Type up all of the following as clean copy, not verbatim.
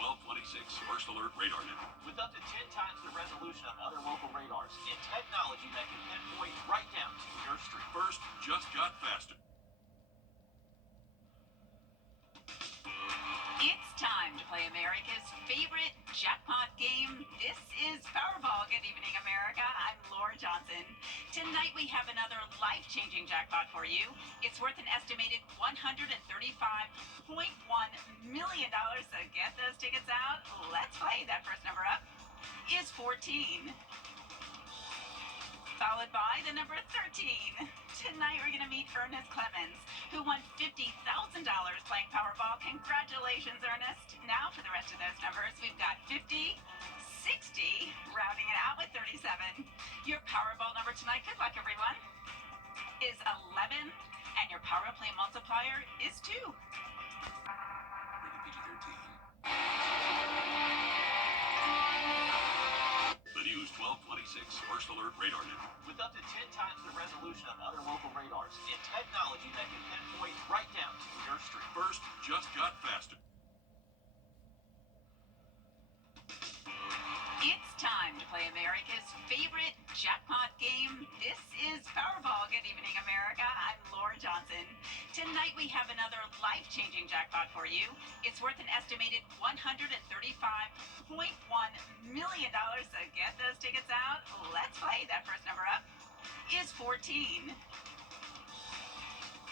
1226 First Alert Radar Net. With up to 10 times the resolution of other local radars and technology that can pinpoint right down to your street. First just got faster. It's time to play America's favorite jackpot game. This is Powerball. Good evening, America. I'm Laura Johnson. Tonight we have another life-changing jackpot for you. It's worth an estimated $135.1 million. So get those tickets out. Let's play. That first number up is 14. Followed by the number 13. Tonight we're going to meet Ernest Clemens, who won $50,000 playing Powerball. Congratulations, Ernest. Now for the rest of those numbers, we've got 50, 60, rounding it out with 37. Your Powerball number tonight, good luck everyone, is 11, and your Power Play multiplier is 2. Rated PG-13. The News 1226 First Alert Radar Net. With up to 10 times the resolution of other local radars and technology that can pinpoint right down to your street. First just got faster. It's time to play America's favorite jackpot game. This is Powerball. Good evening, America. I'm Laura Johnson. Tonight we have another life-changing jackpot for you. It's worth an estimated $135.1 million. So get those tickets out. Let's play. That first number up is 14.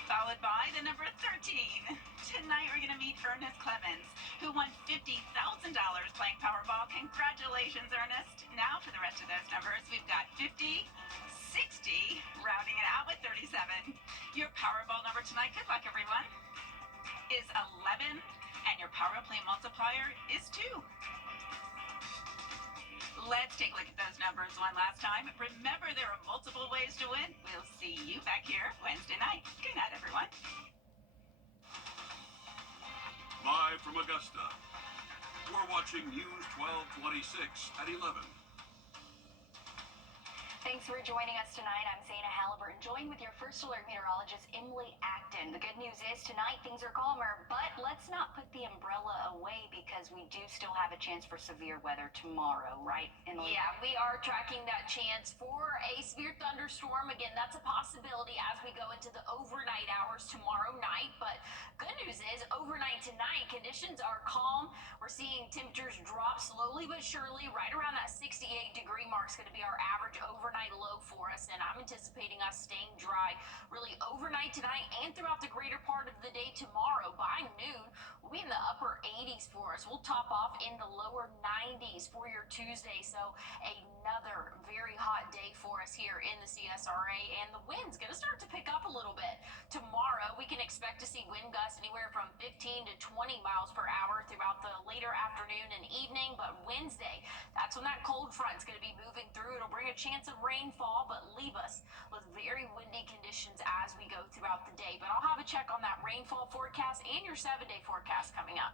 Followed by the number 13. Tonight we're going to meet Ernest Clemens, who won $50,000 playing Powerball. Congratulations, Ernest. Now for the rest of those numbers, we've got 50, 60, rounding it out with 37. Your Powerball number tonight, good luck everyone, is 11, and your Power Play multiplier is 2. Let's take a look at those numbers one last time. Remember, there are multiple ways to win. We'll see you back here Wednesday night. Good night, everyone. Live from Augusta, we're watching News 1226 at 11. Thanks for joining us tonight. I'm Zaina Halliburton, joined with your First Alert meteorologist, Emily Acton. The good news is tonight things are calmer, but let's not put the umbrella away because we do still have a chance for severe weather tomorrow, right, Emily? Yeah, we are tracking that chance for a severe thunderstorm. Again, that's a possibility as we go into the overnight hours tomorrow night. But good news is overnight tonight, conditions are calm. We're seeing temperatures drop slowly but surely. Right around that 68-degree mark is going to be our average overnight low for us, and I'm anticipating us staying dry really overnight tonight and throughout the greater part of the day tomorrow. By noon, we'll be in the upper 80s for us. We'll top off in the lower 90s for your Tuesday, so another very hot day for us here in the CSRA, and the wind's going to start to pick up a little bit. Tomorrow, we can expect to see wind gusts anywhere from 15 to 20 miles per hour throughout the later afternoon and evening, but Wednesday, that's when that cold front's going to be moving through. It'll bring a chance of rainfall, but leave us with very windy conditions as we go throughout the day. But I'll have a check on that rainfall forecast and your 7-day forecast coming up.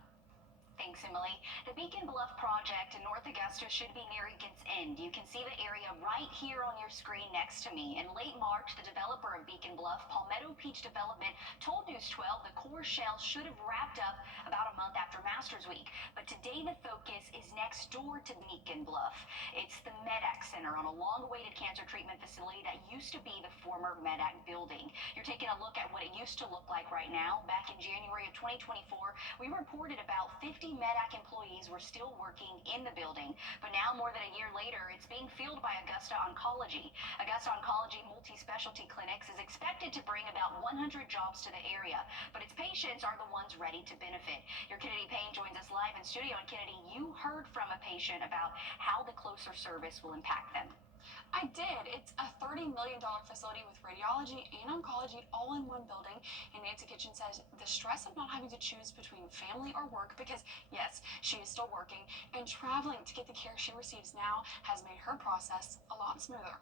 Thanks, Emily. The Beacon Bluff project in North Augusta should be nearing its end. You can see the area right here on your screen next to me. In late March, the developer of Beacon Bluff, Palmetto Peach Development, told News 12 the core shell should have wrapped up about a month after Masters Week. But today the focus is next door to Beacon Bluff. It's the Medac Center on a long-awaited cancer treatment facility that used to be the former Medac building. You're taking a look at what it used to look like right now. Back in January of 2024, we reported about 50 Medac employees were still working in the building, but now more than a year later, it's being filled by Augusta Oncology. Augusta Oncology Multi-Specialty Clinics is expected to bring about 100 jobs to the area, but its patients are the ones ready to benefit. Your Kennedy Payne joins us live in studio. And Kennedy, you heard from a patient about how the closer service will impact them. I did. It's a $30 million facility with radiology and oncology all in one building. And Nancy Kitchen says the stress of not having to choose between family or work, because yes, she is still working, and traveling to get the care she receives now has made her process a lot smoother.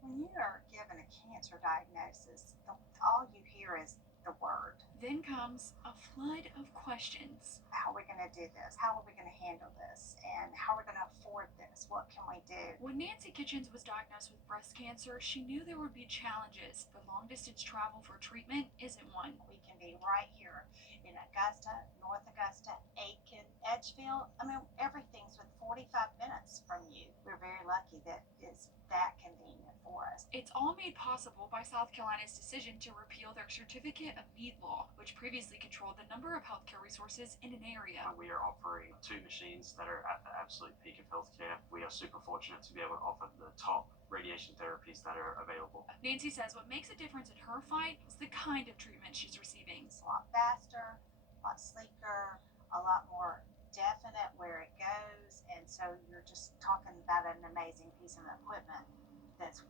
When you are given a cancer diagnosis, all you hear is the word. Then comes a flood of questions. How are we going to do this? How are we going to handle this? And how are we going to afford this? What can we do? When Nancy Kitchens was diagnosed with breast cancer, she knew there would be challenges, but long-distance travel for treatment isn't one. We can be right here in Augusta, North Augusta, Aiken, Edge Edgefield, I mean, everything's with 45 minutes from you. We're very lucky that it's that convenient for us. It's all made possible by South Carolina's decision to repeal their Certificate of Need law, which previously controlled the number of healthcare resources in an area. We are offering 2 machines that are at the absolute peak of healthcare. We are super fortunate to be able to offer the top radiation therapies that are available. Nancy says what makes a difference in her fight is the kind of treatment she's receiving. It's a lot faster, a lot sleeker, a lot more definite where it goes, and so you're just talking about an amazing piece of equipment that's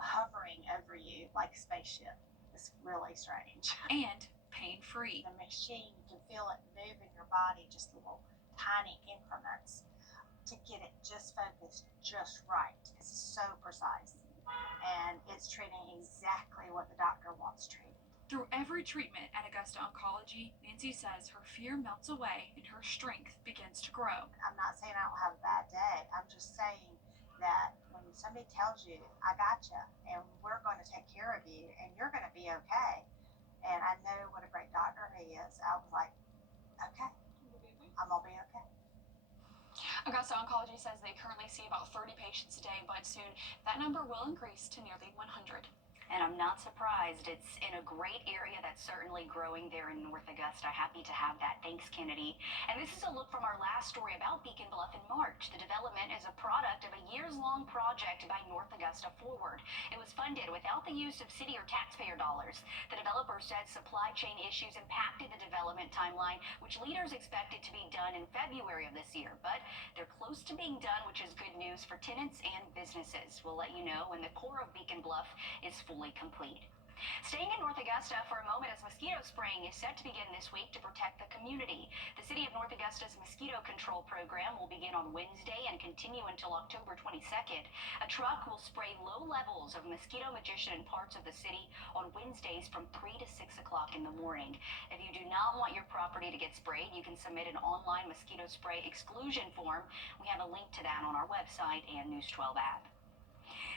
hovering over you like a spaceship. It's really strange. And pain-free. The machine, you can feel it move in your body, just little tiny increments to get it just focused just right. It's so precise, and it's treating exactly what the doctor wants treated. Through every treatment at Augusta Oncology, Nancy says her fear melts away and her strength begins to grow. I'm not saying I don't have a bad day. I'm just saying that when somebody tells you, I got you, and we're going to take care of you, and you're going to be okay, and I know what a great doctor he is, I was like, okay, I'm going to be okay. Augusta Oncology says they currently see about 30 patients a day, but soon that number will increase to nearly 100. And I'm not surprised. It's in a great area that's certainly growing there in North Augusta. Happy to have that. Thanks, Kennedy. And this is a look from our last story about Beacon Bluff in March. The development is a product of a years-long project by North Augusta Forward. It was funded without the use of city or taxpayer dollars. The developer said supply chain issues impacted the development timeline, which leaders expected to be done in February of this year. But they're close to being done, which is good news for tenants and businesses. We'll let you know when the core of Beacon Bluff is fully complete. Staying in North Augusta for a moment, as mosquito spraying is set to begin this week to protect the community. The City of North Augusta's mosquito control program will begin on Wednesday and continue until October 22nd. A truck will spray low levels of mosquito magician in parts of the city on Wednesdays from 3 to 6 o'clock in the morning. If you do not want your property to get sprayed, you can submit an online mosquito spray exclusion form. We have a link to that on our website and News 12 app.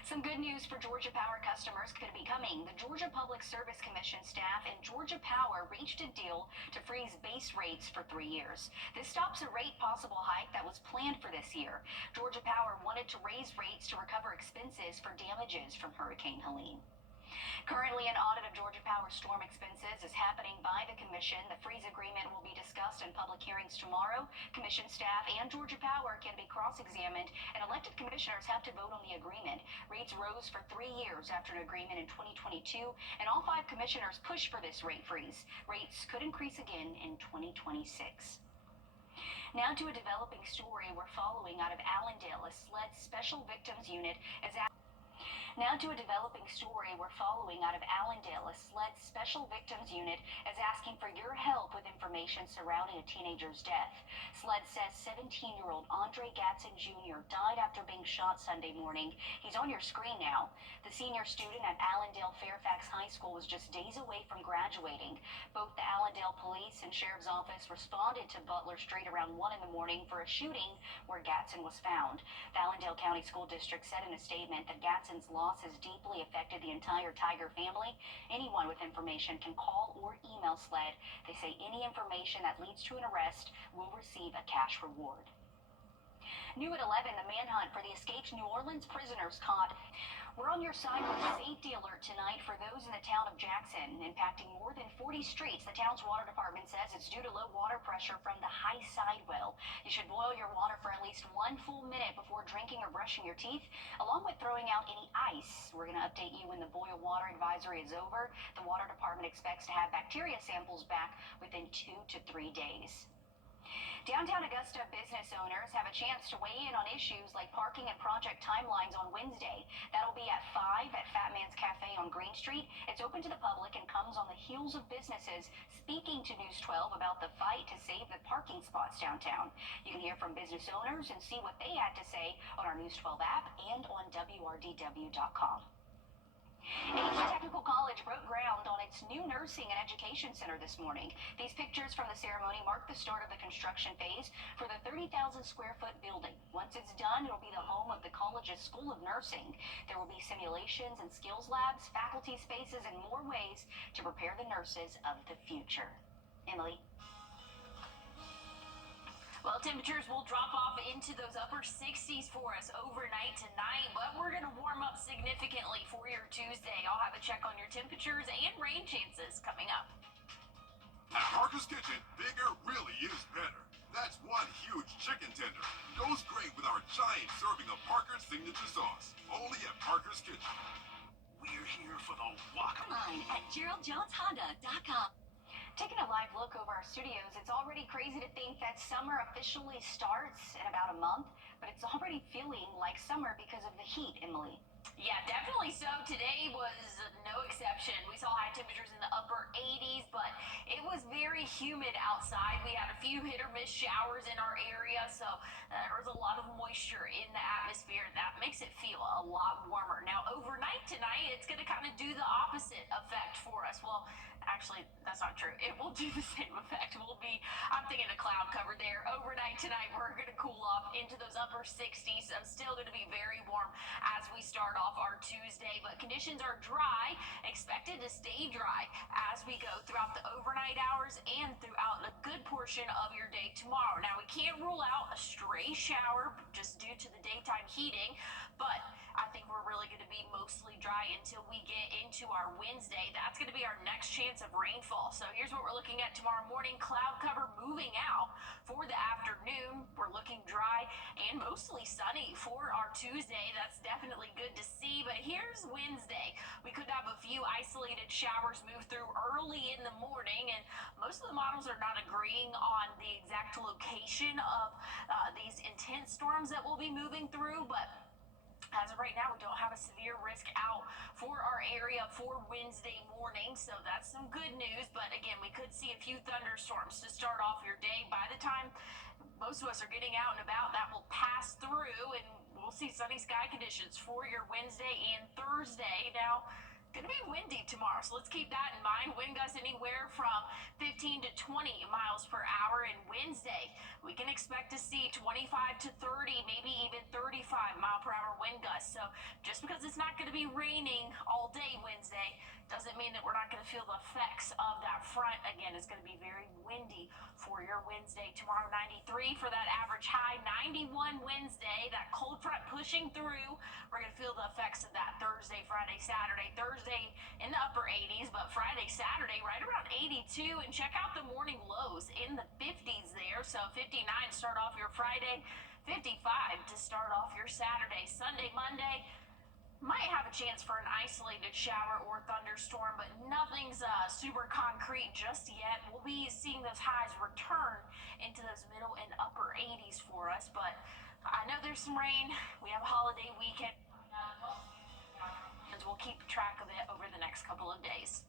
Some good news for Georgia Power customers could be coming. The Georgia Public Service Commission staff and Georgia Power reached a deal to freeze base rates for 3 years. This stops a rate possible hike that was planned for this year. Georgia Power wanted to raise rates to recover expenses for damages from Hurricane Helene. Currently, an audit of Georgia Power storm expenses is happening by the Commission. The freeze agreement will be discussed in public hearings tomorrow. Commission staff and Georgia Power can be cross-examined, and elected commissioners have to vote on the agreement. Rates rose for 3 years after an agreement in 2022, and all 5 commissioners pushed for this rate freeze. Rates could increase again in 2026. Now to a developing story we're following out of Allendale. A SLED Special Victims Unit is Now to a developing story we're following out of Allendale. A SLED Special Victims Unit is asking for your help with information surrounding a teenager's death. SLED says 17-year-old Andre Gatson Jr. died after being shot Sunday morning. He's on your screen now. The senior student at Allendale Fairfax High School was just days away from graduating. Both the Allendale Police and Sheriff's Office responded to Butler Street around 1 in the morning for a shooting where Gatson was found. The Allendale County School District said in a statement that Gatson's loss has deeply affected the entire Tiger family. Anyone with information can call or email SLED. They say any information that leads to an arrest will receive a cash reward. New at 11, the manhunt for the escaped New Orleans prisoners caught. We're on your side with a safety alert tonight for those in the town of Jackson, impacting more than 40 streets. The town's water department says it's due to low water pressure from the high sidewell. You should boil your water for at least 1 full minute before drinking or brushing your teeth, along with throwing out any ice. We're going to update you when the boil water advisory is over. The water department expects to have bacteria samples back within 2 to 3 days. Downtown Augusta business owners have a chance to weigh in on issues like parking and project timelines on Wednesday. That'll be at 5 at Fat Man's Cafe on Green Street. It's open to the public and comes on the heels of businesses speaking to News 12 about the fight to save the parking spots downtown. You can hear from business owners and see what they had to say on our News 12 app and on WRDW.com. AG Technical College broke ground on its new nursing and education center this morning. These pictures from the ceremony mark the start of the construction phase for the 30,000 square foot building. Once it's done, it'll be the home of the college's School of Nursing. There will be simulations and skills labs, faculty spaces, and more ways to prepare the nurses of the future. Emily. Well, temperatures will drop off into those upper 60s for us overnight tonight, but we're going to warm up significantly for your Tuesday. I'll have a check on your temperatures and rain chances coming up. At Parker's Kitchen, bigger really is better. That's one huge chicken tender. Goes great with our giant serving of Parker's signature sauce. Only at Parker's Kitchen. We're here for the walk. Online at GeraldJonesHonda.com. Taking a live look over our studios, it's already crazy to think that summer officially starts in about a month, but it's already feeling like summer because of the heat, Emily. Yeah, definitely so. Today was no exception. We saw high temperatures in the upper 80s, but it was very humid outside. We had a few hit or miss showers in our area, so there was a lot of moisture in the atmosphere. That makes it feel a lot warmer. Now, overnight tonight, it's going to kind of do the opposite effect for us. Well, actually, that's not true. It will do the same effect. I'm thinking a cloud cover there. Overnight tonight, we're going to cool off into those upper 60s. So still going to be very warm as we start off our Tuesday, but conditions are dry, expected to stay dry as we go throughout the overnight hours and throughout a good portion of your day tomorrow. Now, we can't rule out a stray shower just due to the daytime heating, but I think we're really going to be mostly dry until we get into our Wednesday. That's going to be our next chance of rainfall. So here's what we're looking at tomorrow morning. Cloud cover moving out for the afternoon. We're looking dry and mostly sunny for our Tuesday. That's definitely good to see. But here's Wednesday. We could have a few isolated showers move through early in the morning, and most of the models are not agreeing on the exact location of these intense storms that will be moving through, but as of right now, we don't have a severe risk out for our area for Wednesday morning, so that's some good news. But again, we could see a few thunderstorms to start off your day. By the time most of us are getting out and about, that will pass through, and we'll see sunny sky conditions for your Wednesday and Thursday. Now, going to be windy tomorrow, so let's keep that in mind. Wind gusts anywhere from 15 to 20 miles per hour. And Wednesday, we can expect to see 25 to 30, maybe even 35 mile per hour wind gusts. So just because it's not going to be raining all day Wednesday doesn't mean that we're not going to feel the effects of that front. Again, it's going to be very windy for your Wednesday. Tomorrow, 93 for that average high, 91 Wednesday. That cold front pushing through. We're going to feel the effects of that Thursday, Friday, Saturday. Thursday in the upper 80s, but Friday, Saturday right around 82. And check out the morning lows in the 50s there. So 59 to start off your Friday, 55 to start off your Saturday. Sunday, Monday, might have a chance for an isolated shower or thunderstorm, but nothing's super concrete just yet. We'll be seeing those highs return into those middle and upper 80s for us, but I know there's some rain. We have a holiday weekend. We'll keep track of it over the next couple of days.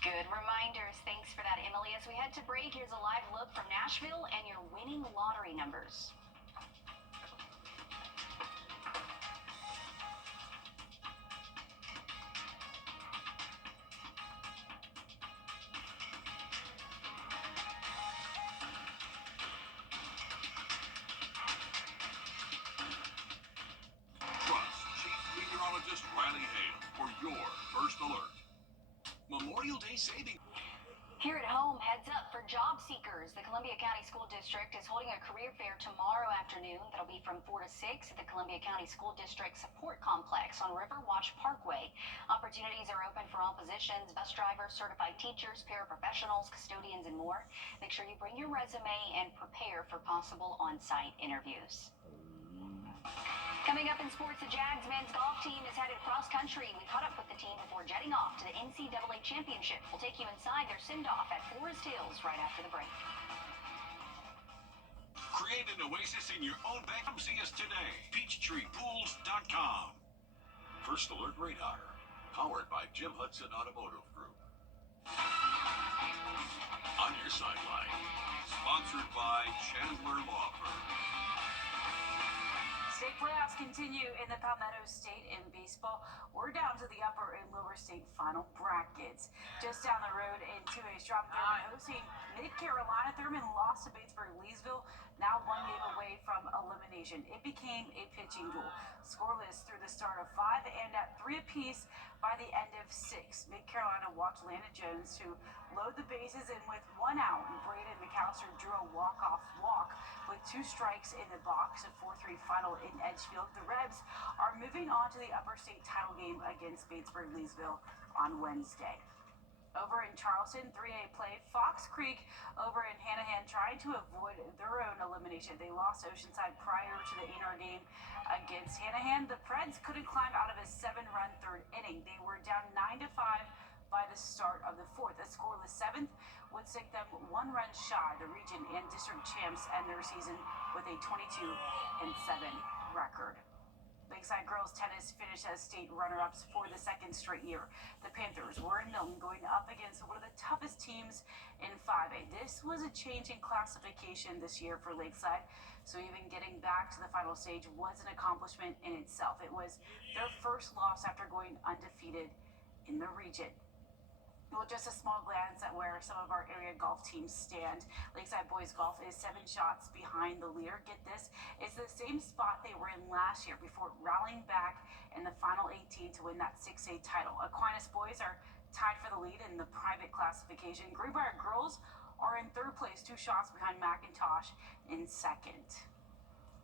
Good reminders. Thanks for that, Emily. As we head to break, here's a live look from Nashville and your winning lottery numbers. First alert. Memorial Day saving. Here at home, heads up for job seekers. The Columbia County School District is holding a career fair tomorrow afternoon. That'll be from 4 to 6 at the Columbia County School District Support Complex on Riverwatch Parkway. Opportunities are open for all positions: bus drivers, certified teachers, paraprofessionals, custodians, and more. Make sure you bring your resume and prepare for possible on-site interviews. Coming up in sports, the Jags men's golf team is headed cross country. We caught up with the team before jetting off to the NCAA Championship. We'll take you inside their send-off at Forest Hills right after the break. Create an oasis in your own bank. Come see us today. PeachtreePools.com. First Alert Radar. Powered by Jim Hudson Automotive Group. On your sideline. Sponsored by Chandler Law Firm. State playoffs continue in the Palmetto State in baseball. We're down to the upper and lower state final brackets. Just down the road into a strong Thurman hosting Mid-Carolina. Thurman lost to Batesburg-Leesville, now one game away from elimination. It became a pitching duel, scoreless through the start of 5 and at 3 apiece by the end of 6. Mid-Carolina walked Landon Jones to load the bases, and with 1 out, Braden McAllister drew a walk-off walk with 2 strikes in the box, a 4-3 final in Edgefield. The Rebs are moving on to the upper state title game against Batesburg-Leesville on Wednesday. Over in Charleston, 3A play, Fox Creek over in Hanahan trying to avoid their own elimination. They lost Oceanside prior to the A&R game against Hanahan. The Preds couldn't climb out of a 7-run third inning. They were down 9-5 by the start of the 4th. A scoreless 7th would sink them 1 run shy. The region and district champs end their season with a 22-7 record. Lakeside girls tennis finished as state runner-ups for the 2nd straight year. The Panthers were in Milton going up against one of the toughest teams in 5A. This was a change in classification this year for Lakeside, so even getting back to the final stage was an accomplishment in itself. It was their first loss after going undefeated in the region. Well, just a small glance at where some of our area golf teams stand. Lakeside Boys Golf is 7 shots behind the leader. Get this, it's the same spot they were in last year before rallying back in the final 18 to win that 6A title. Aquinas Boys are tied for the lead in the private classification. Greenbrier Girls are in 3rd place, 2 shots behind McIntosh in 2nd.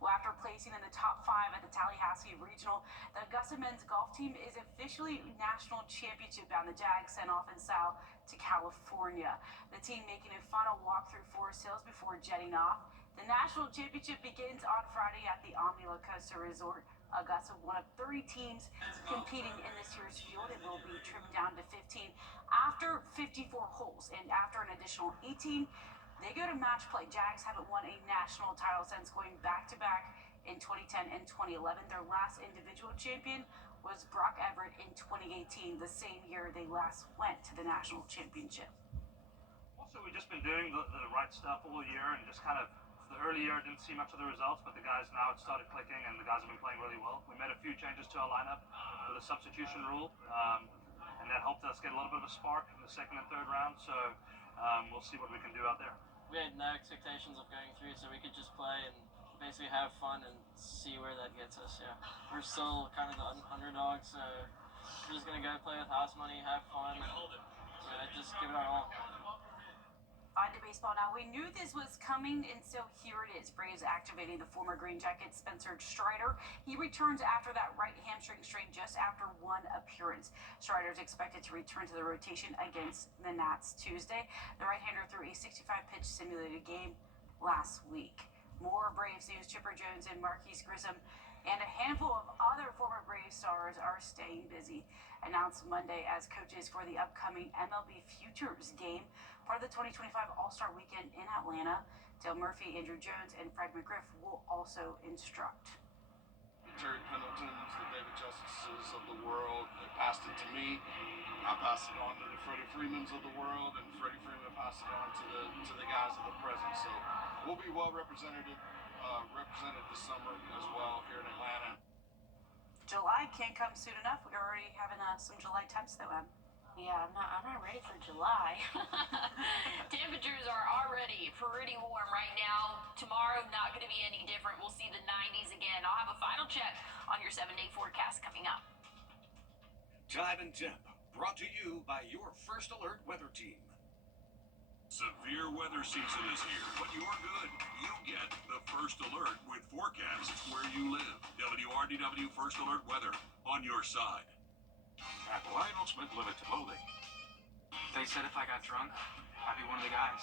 Well, after placing in the top 5 at the Tallahassee Regional, the Augusta men's golf team is officially national championship bound. The Jags sent off in style to California. The team making a final walk through Forest Hills before jetting off. The national championship begins on Friday at the Omni La Costa Resort. Augusta, one of 30 teams competing in this year's field. It will be trimmed down to 15 after 54 holes, and after an additional 18, they go to match play. Jags haven't won a national title since going back-to-back in 2010 and 2011. Their last individual champion was Brock Everett in 2018, the same year they last went to the national championship. Also, we've just been doing the right stuff all year, and just kind of the early year didn't see much of the results, but the guys now it started clicking, and the guys have been playing really well. We made a few changes to our lineup with a substitution rule, and that helped us get a little bit of a spark in the 2nd and 3rd round. So we'll see what we can do out there. We had no expectations of going through, so we could just play and basically have fun and see where that gets us. Yeah, we're still kind of the underdogs, so we're just gonna go play with house money, have fun, and just give it our all. On to baseball now. We knew this was coming, and so here it is. Braves activating the former Green Jacket Spencer Strider. He returns after that right hamstring strain just after 1 appearance. Strider is expected to return to the rotation against the Nats Tuesday. The right-hander threw a 65-pitch simulated game last week. More Braves news. Chipper Jones and Marquise Grissom and a handful of other former Braves stars are staying busy. Announced Monday as coaches for the upcoming MLB Futures game, part of the 2025 All-Star Weekend in Atlanta. Dale Murphy, Andrew Jones, and Fred McGriff will also instruct. Terry Pendletons, the David Justices of the world, they passed it to me. I passed it on to the Freddie Freemans of the world, and Freddie Freeman passed it on to the guys of the present. So we'll be well represented this summer as well here in Atlanta. July can't come soon enough. We're already having some July temps though, Em. Yeah, I'm not ready for July. Temperatures are already pretty warm right now. Tomorrow, not going to be any different. We'll see the 90s again. I'll have a final check on your 7-day forecast coming up. Time and Temp, brought to you by your First Alert weather team. Severe weather season is here, but you're good. You get the First Alert with forecasts where you live. WRDW First Alert weather on your side. At Lionel Smith Limited Clothing. They said if I got drunk, I'd be one of the guys.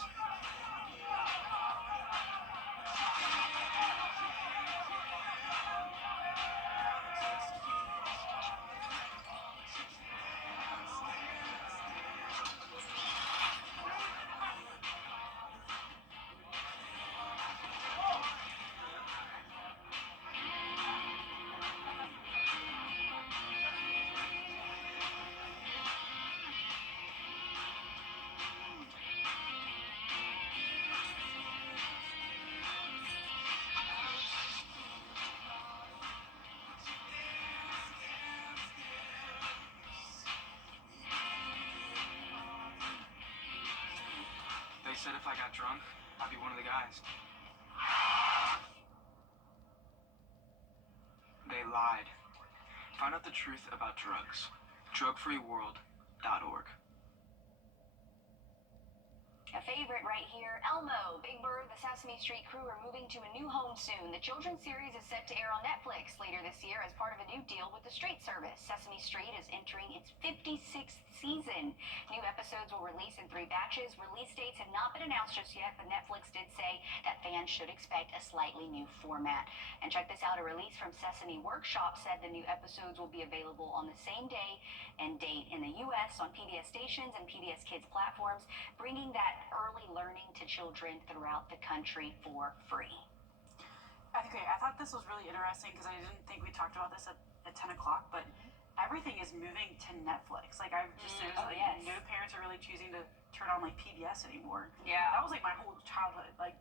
They said if I got drunk, I'd be one of the guys. They lied. Find out the truth about drugs. Drugfreeworld.org. A favorite right here, Elmo. Big Bird, the Sesame Street crew are moving to a new home soon. The children's series is set to air on Netflix later this year as part of a new deal with the street service. Sesame Street is entering its 56th season. New episodes will release in 3 batches. Release dates have not been announced just yet, but Netflix did say that fans should expect a slightly new format. And check this out, a release from Sesame Workshop said the new episodes will be available on the same day and date in the U.S. on PBS stations and PBS Kids platforms, bringing that early learning to children throughout the country for free. Okay, I thought this was really interesting because I didn't think we talked about this at 10 o'clock, but everything is moving to Netflix. Like, I've just noticed no parents are really choosing to turn on like PBS anymore. Yeah. That was like my whole childhood. Like,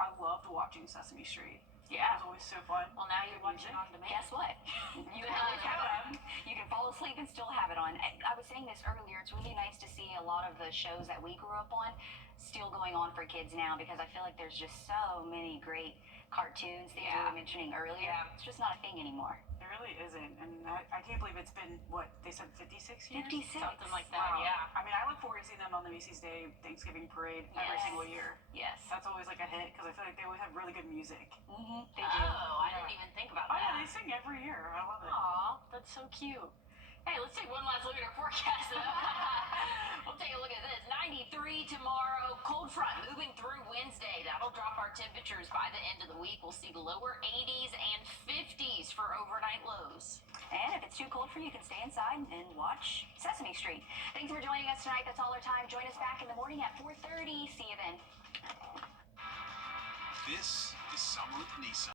I loved watching Sesame Street. Yeah. It was always so fun. Well, now you're watching on demand. Guess what? You can fall asleep and still have it on. I was saying this earlier. It's really nice to see a lot of the shows that we grew up on still going on for kids now, because I feel like there's just so many great cartoons, things we were mentioning earlier. Yeah. It's just not a thing anymore. It really isn't. And I can't believe it's been, what, they said 56 years? 56. Something like that, Wow. yeah. I mean, I look forward to seeing them on the Macy's Day Thanksgiving Parade every Yes. single year. Yes. That's always like a hit because I feel like they always have really good music. They do. Oh, I didn't even think about Oh, yeah, that. they sing every year. I love it. Aw, that's so cute. Hey, let's take one last look at our forecast. We'll take a look at this. 93 tomorrow. Cold front moving through Wednesday. That'll drop our temperatures by the end of the week. We'll see the lower 80s and 50s for overnight lows. And if it's too cold for you, you can stay inside and watch Sesame Street. Thanks for joining us tonight. That's all our time. Join us back in the morning at 4:30. See you then. This is Summer with Nissan.